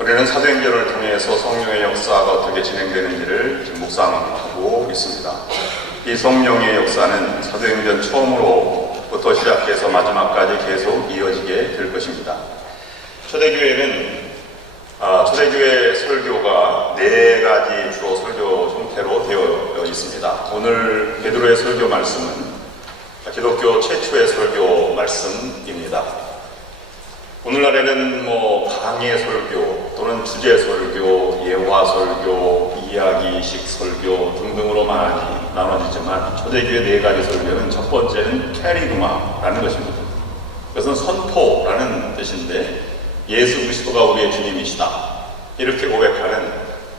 우리는 사도행전을 통해서 성령의 역사가 어떻게 진행되는지를 지금 묵상하고 있습니다. 이 성령의 역사는 사도행전 처음으로부터 시작해서 마지막까지 계속 이어지게 될 것입니다. 초대교회는 초대교회 설교가 4가지 주로 설교 형태로 되어 있습니다. 오늘 베드로의 설교 말씀은 기독교 최초의 설교 말씀입니다. 오늘날에는 강의 설교 또는 주제 설교, 예화 설교, 이야기식 설교 등등으로 많이 나눠지지만 초대교회 4가지 설교는 첫 번째는 캐리그마라는 것입니다. 그것은 선포라는 뜻인데 예수 그리스도가 우리의 주님이시다 이렇게 고백하는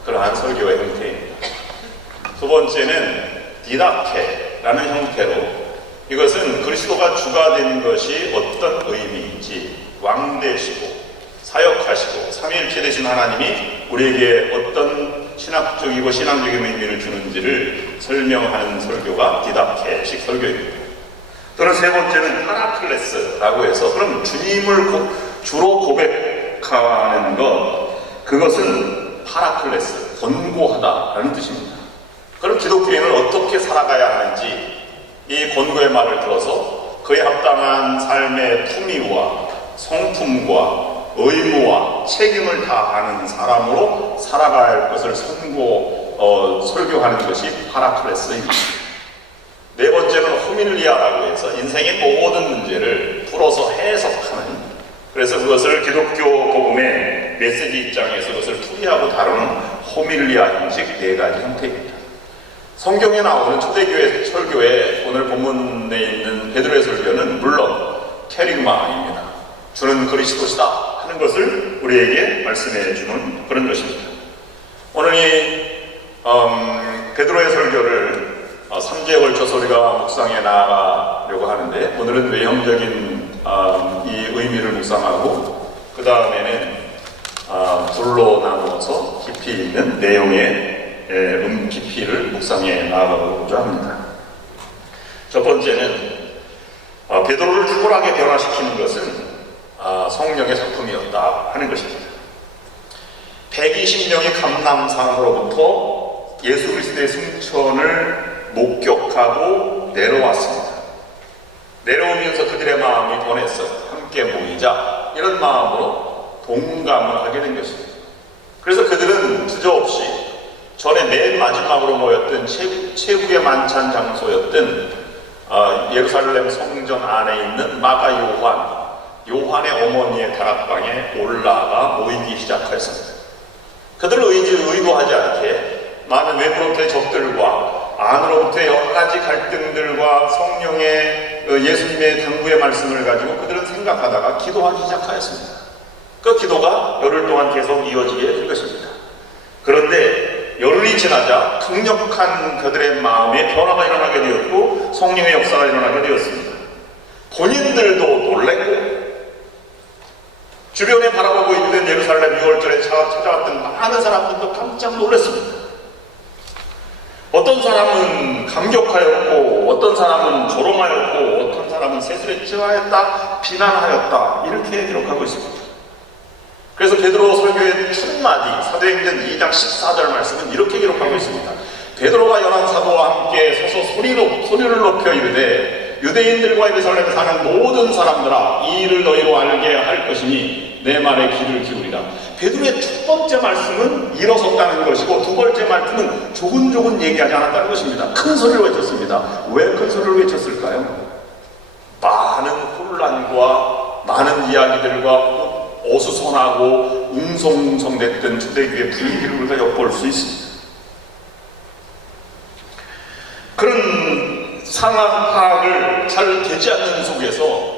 그러한 설교의 형태입니다. 두 번째는 디다케라는 형태로 이것은 그리스도가 주가 된 것이 어떤 의미인지 왕 되시고 사역하시고 삼위일체 되신 하나님이 우리에게 어떤 신학적이고 신앙적인 의미를 주는지를 설명하는 설교가 디다케식 설교입니다. 또는 세 번째는 파라클레스라고 해서 그럼 주님을 주로 고백하는 그것은 파라클레스, 권고하다라는 뜻입니다. 그럼 기독교인은 어떻게 살아가야 하는지 이 권고의 말을 들어서 그에 합당한 삶의 품위와 성품과 의무와 책임을 다하는 사람으로 살아갈 것을 설교하는 것이 파라클레스입니다. 네 번째는 호밀리아라고 해서 인생의 모든 문제를 풀어서 해석하는, 그래서 그것을 기독교 복음의 메시지 입장에서 그것을 풀이하고 다루는 호밀리아 형식 4가지 형태입니다. 성경에 나오는 초대교회 설교에 오늘 본문에 있는 베드로의 설교는 물론 캐리그마입니다. 주는 그리스도시다 하는 것을 우리에게 말씀해 주는 그런 것입니다. 오늘 이 베드로의 설교를 3주에 걸쳐서 우리가 묵상해 나가려고 하는데 오늘은 외형적인 이 의미를 묵상하고 그 다음에는 둘로 나누어서 깊이 있는 내용의 깊이를 묵상해 나가고자 합니다. 첫 번째는 베드로를 탁월하게 변화시키는 것은 성령의 작품이었다 하는 것입니다. 120명의 감람산으로부터 예수 그리스도의 승천을 목격하고 내려왔습니다. 내려오면서 그들의 마음이 변했어요. 함께 모이자 이런 마음으로 동감을 하게 된 것입니다. 그래서 그들은 주저없이 전에 맨 마지막으로 모였던 최후의 만찬 장소였던 예루살렘 성전 안에 있는 마가 요한의 어머니의 다락방에 올라가 모이기 시작했습니다. 그들은 의도하지 않게 많은 외부로부터의 적들과 안으로부터의 여러 가지 갈등들과 성령의 예수님의 당부의 말씀을 가지고 그들은 생각하다가 기도하기 시작하였습니다. 그 기도가 열흘 동안 계속 이어지게 될 것입니다. 그런데 열흘이 지나자 강력한 그들의 마음에 변화가 일어나게 되었고 성령의 역사가 일어나게 되었습니다. 본인들도 놀랐고 주변에 바라보고 있는 예루살렘 6월절에 찾아왔던 많은 사람들도 깜짝 놀랐습니다. 어떤 사람은 감격하였고 어떤 사람은 조롱하였고 어떤 사람은 새술에 비난하였다 이렇게 기록하고 있습니다. 그래서 베드로 설교의 첫마디 사도행전 2장 14절 말씀은 이렇게 기록하고 있습니다. 베드로가 열한 사도와 함께 서서 소리를 높여 이르되 유대인들과 예루살렘에 사는 모든 사람들아 이 일을 너희로 알게 할 것이니 내 말에 귀를 기울이라. 베드로의 첫 번째 말씀은 일어섰다는 것이고 두 번째 말씀은 조근조근 얘기하지 않았다는 것입니다. 큰 소리로 외쳤습니다. 왜 큰 소리로 외쳤을까요? 많은 혼란과 많은 이야기들과 어수선하고 웅성웅성됐던 초대교회 분위기를 우리가 엿볼 수 있습니다. 그런 상황 파악을 잘 되지 않는 속에서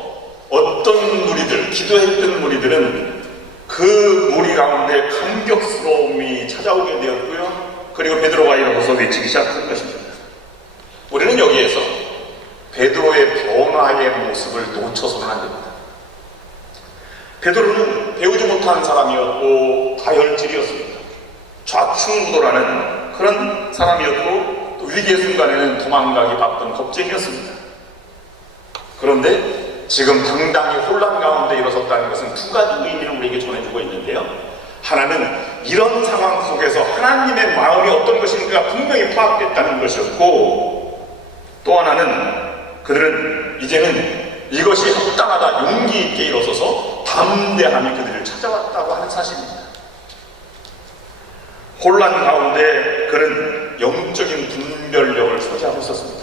어떤 무리들, 기도했던 무리들은 그 무리 가운데 감격스러움이 찾아오게 되었고요. 그리고 베드로가 일어서서 외치기 시작한 것입니다. 우리는 여기에서 베드로의 변화의 모습을 놓쳐서는 안 됩니다. 베드로는 배우지 못한 사람이었고 다혈질이었습니다. 좌충우돌하는 그런 사람이었고 또 위기의 순간에는 도망가기 바쁜 겁쟁이였습니다. 그런데 지금 당당히 혼란 가운데 일어섰다는 것은 두 가지 의미를 우리에게 전해주고 있는데요. 하나는 이런 상황 속에서 하나님의 마음이 어떤 것인가 분명히 파악됐다는 것이었고, 또 하나는 그들은 이제는 이것이 합당하다 용기 있게 일어서서 담대함이 그들을 찾아왔다고 하는 사실입니다. 혼란 가운데 그는 영적인 분별력을 소지하고 있었습니다.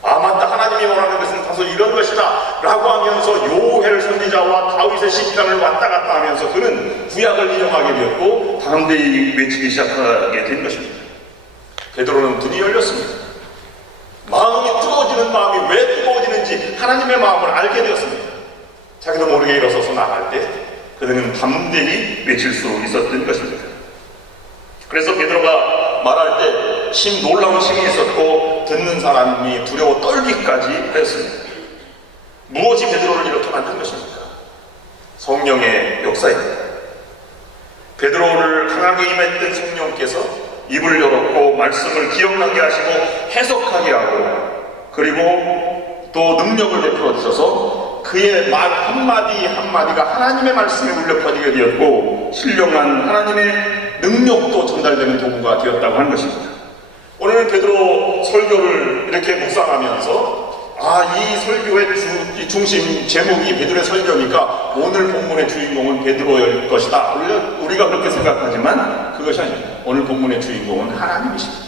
아, 맞다, 하나님이 원하는 것은 바로 이런 것이다 라고 하면서 요엘 선지자와 다윗의 시편을 왔다 갔다 하면서 그는 구약을 인용하게 되었고 담대히 외치기 시작하게 된 것입니다. 베드로는 눈이 열렸습니다. 마음이 뜨거워지는 마음이 왜 뜨거워지는지 하나님의 마음을 알게 되었습니다. 자기도 모르게 일어서서 나갈 때 그들은 담대히 외칠 수 있었던 것입니다. 그래서 베드로가 말할 때 놀라운 힘이 있었고 듣는 사람이 두려워 떨기까지 하였습니다. 무엇이 베드로를 이렇게 만든 것입니까? 성령의 역사입니다. 베드로를 강하게 임했던 성령께서 입을 열었고 말씀을 기억나게 하시고 해석하게 하고, 그리고 또 능력을 베풀어 주셔서 그의 말 한마디 한마디가 하나님의 말씀에 울려 퍼지게 되었고 신령한 하나님의 능력도 전달되는 도구가 되었다고 하는 것입니다. 오늘 베드로 설교를 이렇게 묵상하면서 이 설교의 중심 제목이 베드로의 설교니까 오늘 본문의 주인공은 베드로일 것이다, 우리가 그렇게 생각하지만 그것이 아닙니다. 오늘 본문의 주인공은 하나님이십니다.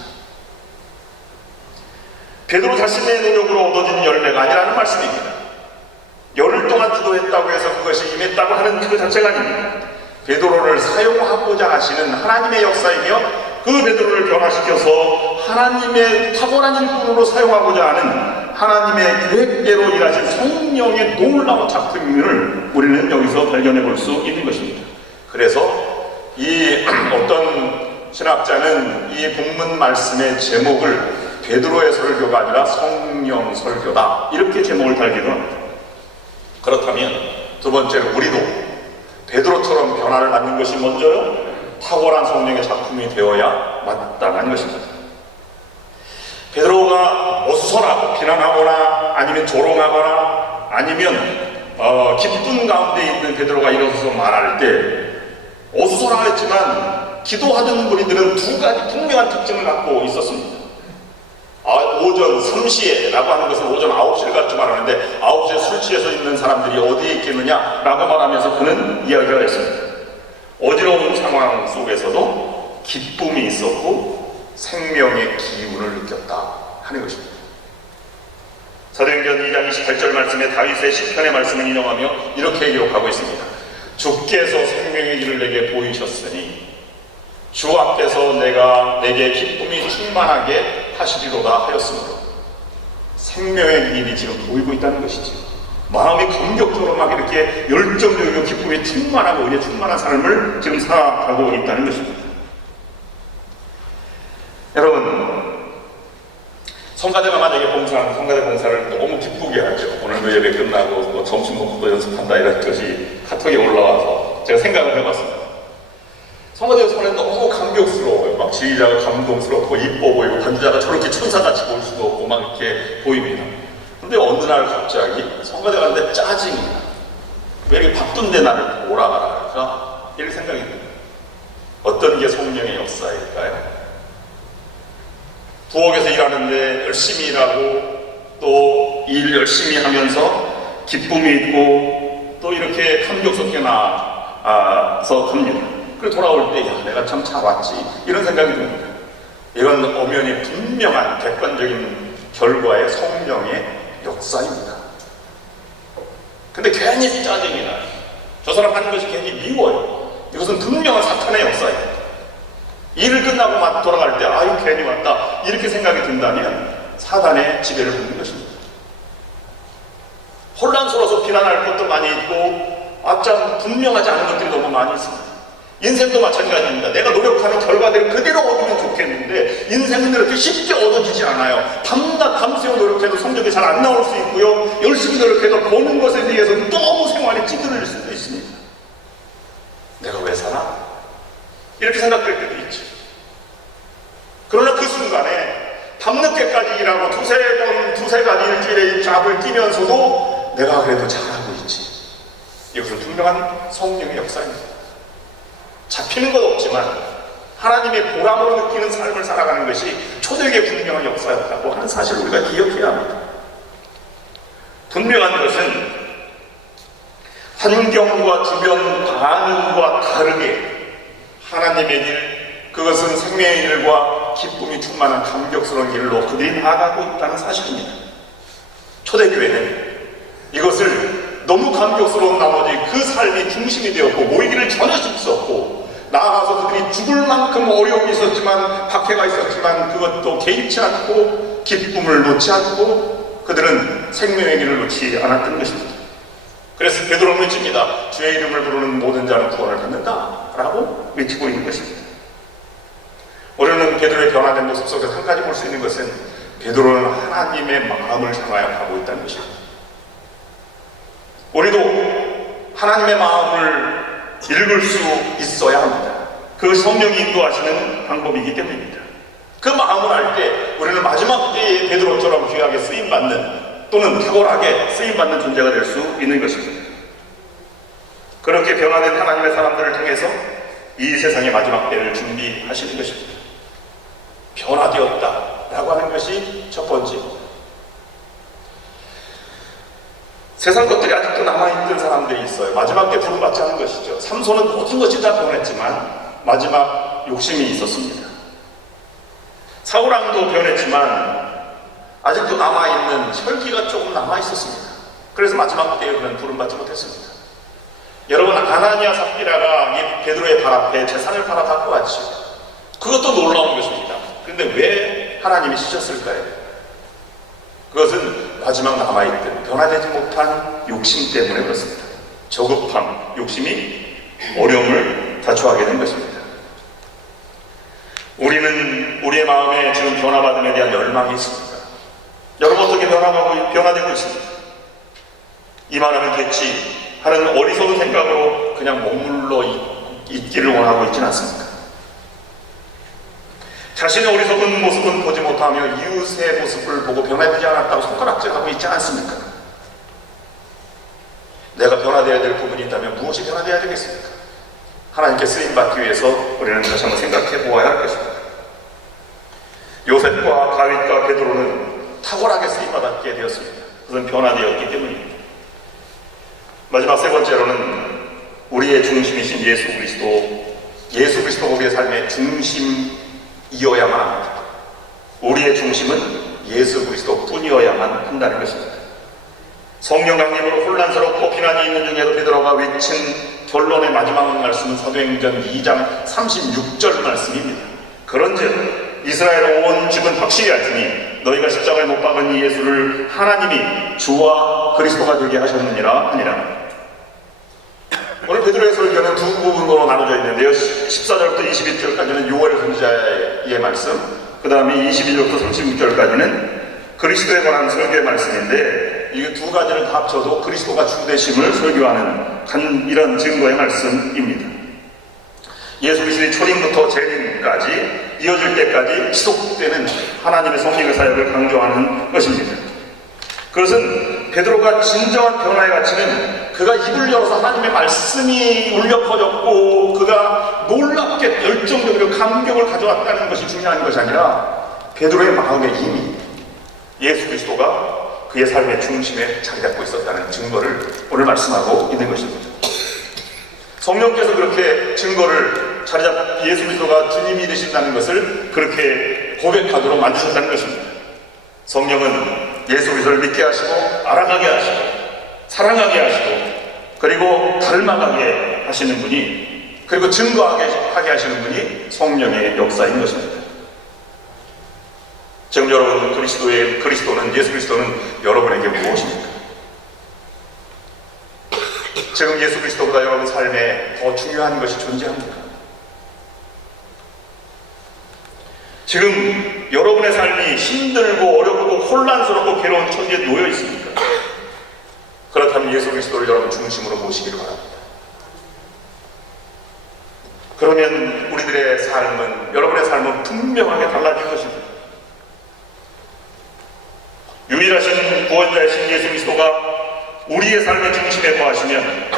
베드로 자신의 노력으로 얻어진 열매가 아니라는 말씀입니다. 열흘 동안 기도했다고 해서 그것이 임했다고 하는 그 자체가 아닙니다. 베드로를 사용하고자 하시는 하나님의 역사이며 그 베드로를 변화시켜서 하나님의 탁월한 일꾼으로 사용하고자 하는 하나님의 계획대로 일하신 성령의 놀라운 작품임을 우리는 여기서 발견해 볼 수 있는 것입니다. 그래서 이 어떤 신학자는 이 본문 말씀의 제목을 베드로의 설교가 아니라 성령 설교다 이렇게 제목을 달기도 합니다. 그렇다면 두 번째로 우리도 베드로처럼 변화를 받는 것이 먼저요, 탁월한 성령의 작품이 되어야 마땅한 것입니다. 베드로가 어수선하고 비난하거나 아니면 조롱하거나 아니면 기쁜 가운데 있는 베드로가 일어서서 말할 때 어수선하였지만 기도하던 무리들은 두 가지 분명한 특징을 갖고 있었습니다. 오전 3시에 라고 하는 것은 오전 9시를 갖고 말하는데 9시에 술 취해서 있는 사람들이 어디에 있겠느냐 라고 말하면서 그는 이야기가 했습니다. 어지러운 상황 속에서도 기쁨이 있었고 생명의 기운을 느꼈다 하는 것입니다. 사도행전 2장 28절 말씀에 다윗의 시편의 말씀을 인용하며 이렇게 기록하고 있습니다. 주께서 생명의 길을 내게 보이셨으니 주 앞에서 내게 기쁨이 충만하게 하시리로다 하였으므로 생명의 길이 지금 보이고 있다는 것이죠. 마음이 감격적으로 막 이렇게 열정적이고 기쁨이 충만하고 은혜 충만한 삶을 지금 살아가고 있다는 것입니다. 여러분, 성가대가 만약에 봉사하는 성가대 봉사를 너무 기쁘게 하죠. 오늘도 예배 끝나고 점심 먹고 또 연습한다 이런 것이 카톡에 올라와서 제가 생각을 해봤습니다. 성가대 연습하는 너무 감격스러워요. 막 지휘자가 감동스럽고 이뻐 보이고 관주자가 저렇게 천사같이 보일 수도 없고 막 이렇게 보입니다. 근데 어느 날 갑자기 성가대 가는데 짜증이 나. 왜 이렇게 바쁜데 나를 몰아가라 할까? 이렇게 생각이 듭니다. 어떤 게 성령의 역사일까요? 부엌에서 일하는데 열심히 일하고 또 일 열심히 하면서 기쁨이 있고 또 이렇게 감격 섞여 나서 갑니다. 그리고 돌아올 때 내가 참 잘 왔지 이런 생각이 듭니다. 이건 엄연히 분명한 객관적인 결과의 성령의 역사입니다. 근데 괜히 짜증이 나요. 저 사람 하는 것이 괜히 미워요. 이것은 분명한 사탄의 역사입니다. 일을 끝나고 막 돌아갈 때 이거 괜히 왔다 이렇게 생각이 든다면 사단의 지배를 받는 것입니다. 혼란스러워서 비난할 것도 많이 있고 참 분명하지 않은 것들이 너무 많이 있습니다. 인생도 마찬가지입니다. 내가 노력하는 결과들을 그대로 얻으면 좋겠는데 인생은 이렇게 쉽게 얻어지지 않아요. 밤낮 밤새워 노력해도 성적이 잘 안 나올 수 있고요. 열심히 노력해도 보는 것에 대해서 너무 생활이 찌들릴 수도 있습니다. 내가 왜 사나? 이렇게 생각될 때도 있죠. 그러나 그 순간에 밤늦게까지 일하고 두세 가지 일주일에 잡을 뛰면서도 내가 그래도 잘하고 있지. 이것은 분명한 성령의 역사입니다. 잡히는 것 없지만 하나님의 보람으로 느끼는 삶을 살아가는 것이 초대교회의 분명한 역사였다고 하는 사실을 우리가 기억해야 합니다. 분명한 것은 환경과 주변 반응과 다르게 하나님의 길, 그것은 생명의 길과 기쁨이 충만한 감격스러운 길로 그들이 나아가고 있다는 사실입니다. 초대교회는 이것을 너무 감격스러운 나머지 그 삶이 중심이 되었고 모이기를 전혀 쉽지 수 없고, 나아가서 그들이 죽을 만큼 어려움이 있었지만 박해가 있었지만 그것도 개의치 않고 기쁨을 놓지 않고 그들은 생명의 길을 놓지 않았던 것입니다. 그래서 베드로는 외칩니다. 주의 이름을 부르는 모든 자는 구원을 받는다 라고 외치고 있는 것입니다. 우리는 베드로의 변화된 모습 속에서 한 가지 볼 수 있는 것은 베드로는 하나님의 마음을 향하여 가고 있다는 것입니다. 우리도 하나님의 마음을 읽을 수 있어야 합니다. 그 성령이 인도하시는 방법이기 때문입니다. 그 마음을 알 때 우리는 마지막 때의 베드로처럼 귀하게 쓰임받는 또는 탁월하게 쓰임받는 존재가 될 수 있는 것입니다. 그렇게 변화된 하나님의 사람들을 통해서 이 세상의 마지막 때를 준비하시는 것입니다. 변화되었다 라고 하는 것이 첫 번째입니다. 세상 것들이 아직도 남아있는 사람들이 있어요. 마지막 때 부름받지 않은 것이죠. 삼손은 모든 것이 다 변했지만 마지막 욕심이 있었습니다. 사울왕도 변했지만 아직도 남아있는 혈기가 조금 남아있었습니다. 그래서 마지막 때에 그는 부름받지 못했습니다. 여러분, 아나니아 삽비라가 이 베드로의 발 앞에 재산을 팔아 갖고 왔죠. 그것도 놀라운 것입니다. 그런데 왜 하나님이 쓰셨을까요? 그것은 마지막 남아있던 변화되지 못한 욕심 때문에 그렇습니다. 저급함, 욕심이 어려움을 자초하게 된 것입니다. 우리는 우리의 마음에 지금 변화받음에 대한 열망이 있습니다. 여러분, 어떻게 변화되고 있습니까? 이만하면 됐지 하는 어리석은 생각으로 그냥 머물러 있기를 원하고 있지는 않습니까? 자신의 어리석은 모습은 보지 못하며 이웃의 모습을 보고 변화되지 않았다고 손가락질하고 있지 않습니까? 내가 변화되어야 될 부분이 있다면 무엇이 변화되어야 되겠습니까? 하나님께 쓰임받기 위해서 우리는 다시 한번 생각해 보아야 할 것입니다. 요셉과 다윗과 베드로는 탁월하게 쓰임받았게 되었습니다. 그것은 변화되었기 때문입니다. 마지막 세 번째로는 우리의 중심이신 예수 그리스도 우리의 삶의 중심이어야만 합니다. 우리의 중심은 예수 그리스도 뿐이어야만 한다는 것입니다. 성령 강림으로 혼란스럽고 비난이 있는 중에도 베드로가 외친 결론의 마지막 말씀은 사도행전 2장 36절 말씀입니다. 그런즉 이스라엘 온 집은 확실히 알지니 너희가 십자가에 못 박은 이 예수를 하나님이 주와 그리스도가 되게 하셨느니라 하니라. 오늘 베드로의 설교는 두 부분으로 나눠져 있는데요. 14절부터 21절까지는 요엘 선지자의 말씀, 그 다음에 22절부터 36절까지는 그리스도에 관한 설교의 말씀인데, 이 두 가지를 다 합쳐도 그리스도가 주되심을 설교하는 이런 증거의 말씀입니다. 예수 그리스도의 초림부터 재림까지 이어질 때까지 지속되는 하나님의 성령의 사역을 강조하는 것입니다. 그것은 베드로가 진정한 변화의 가치는 그가 입을 열어서 하나님의 말씀이 울려 퍼졌고 그가 놀랍게 열정적으로 감격을 가져왔다는 것이 중요한 것이 아니라 베드로의 마음에 이미 예수 그리스도가 그의 삶의 중심에 자리 잡고 있었다는 증거를 오늘 말씀하고 있는 것입니다. 성령께서 그렇게 증거를 자리 잡고 예수 그리스도가 주님이 되신다는 것을 그렇게 고백하도록 만드셨다는 것입니다. 성령은 예수 그리스도를 믿게 하시고 알아가게 하시고 사랑하게 하시고 그리고 닮아가게 하시는 분이, 그리고 증거하게 하시는 분이 성령의 역사인 것입니다. 지금 여러분, 그리스도는 예수 그리스도는 여러분에게 무엇입니까? 지금 예수 그리스도보다 여러분 삶에 더 중요한 것이 존재합니까? 지금 여러분의 삶이 힘들고 어렵고 혼란스럽고 괴로운 처지에 놓여 있습니까? 그렇다면 예수 그리스도를 여러분 중심으로 모시기를 바랍니다. 그러면 우리들의 삶은, 여러분의 삶은 분명하게 달라질 것입니다. 유일하신 구원자이신 예수 그리스도가 우리의 삶의 중심에 거하시면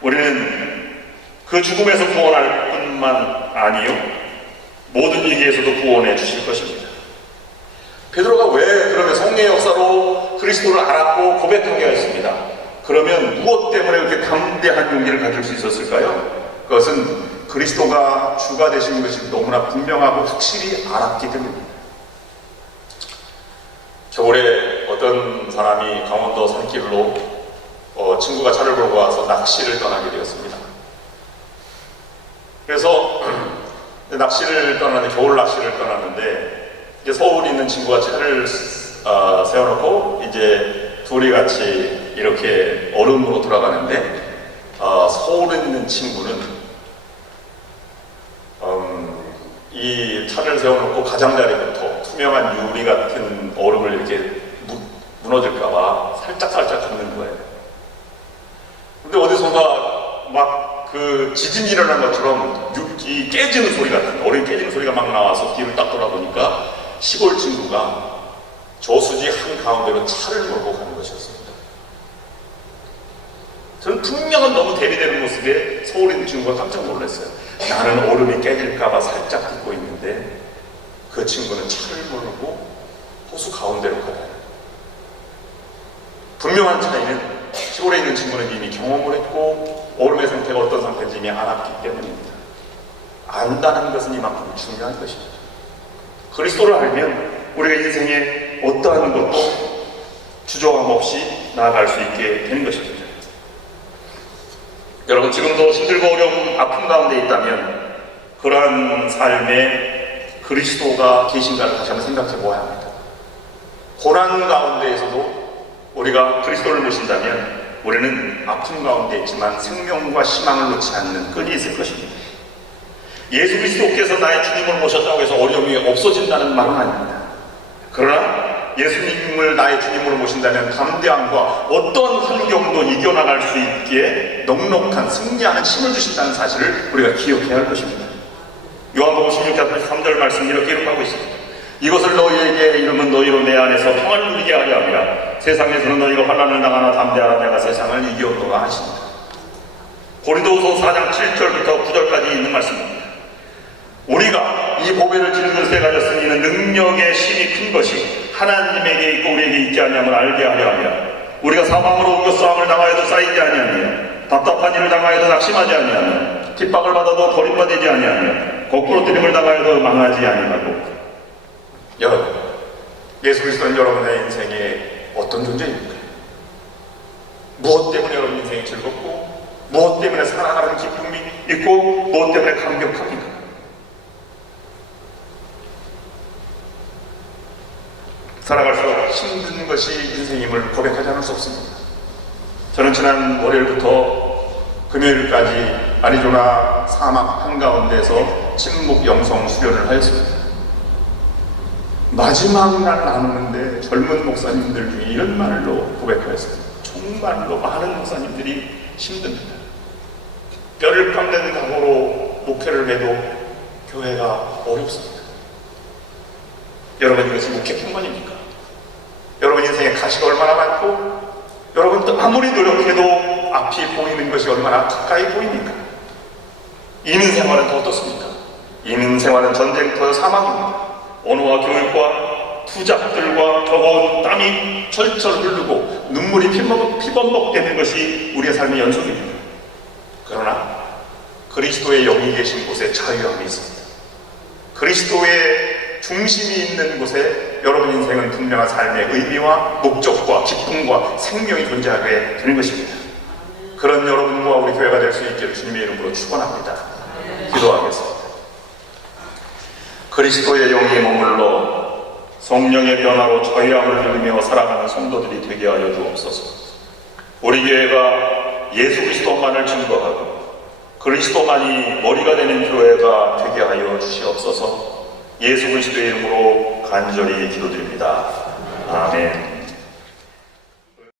우리는 그 죽음에서 구원할 뿐만 아니요 모든 위기에서도 구원해 주실 것입니다. 베드로가 왜 그러면 성령의 역사로 그리스도를 알았고 고백하게 했습니다. 그러면 무엇 때문에 그렇게 담대한 용기를 가질 수 있었을까요? 그것은 그리스도가 주가 되신 것이 너무나 분명하고 확실히 알았기 때문입니다. 겨울에 어떤 사람이 강원도 산길로 친구가 차를 몰고 와서 낚시를 떠나게 되었습니다. 그래서 낚시를 떠나는데, 겨울 낚시를 떠났는데, 이제 서울에 있는 친구가 차를 세워놓고 이제 둘이 같이 이렇게 얼음으로 돌아가는데, 서울에 있는 친구는 이 차를 세워놓고 가장자리부터 투명한 유리 같은 얼음을 이렇게 무너질까봐 살짝 걷는 거예요. 근데 어디선가 막 그 지진이 일어난 것처럼 이 깨지는 소리 같은, 얼음이 깨지는 소리가 막 나와서 뒤를 딱 돌아보니까 시골 친구가 저수지 한가운데로 차를 몰고 가는 것이었습니다. 저는 분명한 너무 대비되는 모습에 서울에 있는 친구가 깜짝 놀랐어요. 나는 얼음이 깨질까봐 살짝 듣고 있는데 그 친구는 차를 몰고 호수 가운데로 가요. 분명한 차이는 시골에 있는 친구는 이미 경험을 했고 얼음의 상태가 어떤 상태인지 이미 알았기 때문입니다. 안다는 것은 이만큼 중요한 것입니다. 그리스도를 알면 우리가 인생에 어떠한 것도 주저함 없이 나아갈 수 있게 되는 것입니다. 여러분, 지금도 힘들고 어려운 아픔 가운데 있다면 그러한 삶에 그리스도가 계신가를 다시 한번 생각해 보아야 합니다. 고난 가운데에서도 우리가 그리스도를 모신다면 우리는 아픔 가운데 있지만 생명과 희망을 놓지 않는 끈이 있을 것입니다. 예수 그리스도께서 나의 주님을 모셨다고 해서 어려움이 없어진다는 말은 아닙니다. 그러나 예수님을 나의 주님으로 모신다면 담대함과 어떤 환경도 이겨나갈 수 있기에 넉넉한 승리하는 힘을 주신다는 사실을 우리가 기억해야 할 것입니다. 요한복음 16장 3절 말씀 이렇게 기록하고 있습니다. 이것을 너희에게 이르면 너희로 내 안에서 평안을 누리게 하려 함이라. 세상에서는 너희가 환난을 당하나 담대하라. 내가 세상을 이기었노라 하십니다. 고린도후서 4장 7절부터 9절까지 있는 말씀입니다. 우리가 이 보배를 지는 것에 가졌으니 이는 능력의 힘이 큰 것이 하나님에게 있고 우리에게 있지 아니함을 알게 하려 함이라. 우리가 사방으로 우겨싸움을 당하여도 쌓이지 아니하며 답답한 일을 당하여도 낙심하지 아니하며 핍박을 받아도 버림받지 아니하며 거꾸로 뜨림을 당하여도 망하지 아니하고. 여러분, 예수 그리스도는 여러분의 인생에 어떤 존재입니까? 무엇 때문에 여러분 인생이 즐겁고 무엇 때문에 살아가는 기쁨이 있고 무엇 때문에 감격합니까? 살아갈수록 힘든 것이 인생임을 고백하지 않을 수 없습니다. 저는 지난 월요일부터 금요일까지 아리조나 사막 한가운데에서 침묵 영성 수련을 하였습니다. 마지막 날 나누는데 젊은 목사님들 중에 이런 말로 고백하였습니다. 정말로 많은 목사님들이 힘듭니다. 뼈를 깎는 각오로 목회를 해도 교회가 어렵습니다. 여러분, 이것이 목회뿐만입니까? 여러분 인생에 가시가 얼마나 많고 여러분 또 아무리 노력해도 앞이 보이는 것이 얼마나 가까이 보입니까? 이민생활은 더 어떻습니까? 이민생활은 전쟁터 사막입니다. 언어와 교육과 투잡들과 버거운 땀이 철철 흐르고 눈물이 피범벅되는 것이 우리의 삶의 연속입니다. 그러나 그리스도의 영이 계신 곳에 자유함이 있습니다. 그리스도의 중심이 있는 곳에 여러분 인생은 분명한 삶의 의미와 목적과 기쁨과 생명이 존재하게 되는 것입니다. 그런 여러분과 우리 교회가 될 수 있기를 주님의 이름으로 축원합니다. 기도하겠습니다. 그리스도의 영이 머물러 성령의 변화로 자유함을 누리며 살아가는 성도들이 되게 하여 주옵소서. 우리 교회가 예수 그리스도만을 증거하고 그리스도만이 머리가 되는 교회가 되게 하여 주시옵소서. 예수 그리스도의 이름으로 간절히 기도드립니다. 아멘.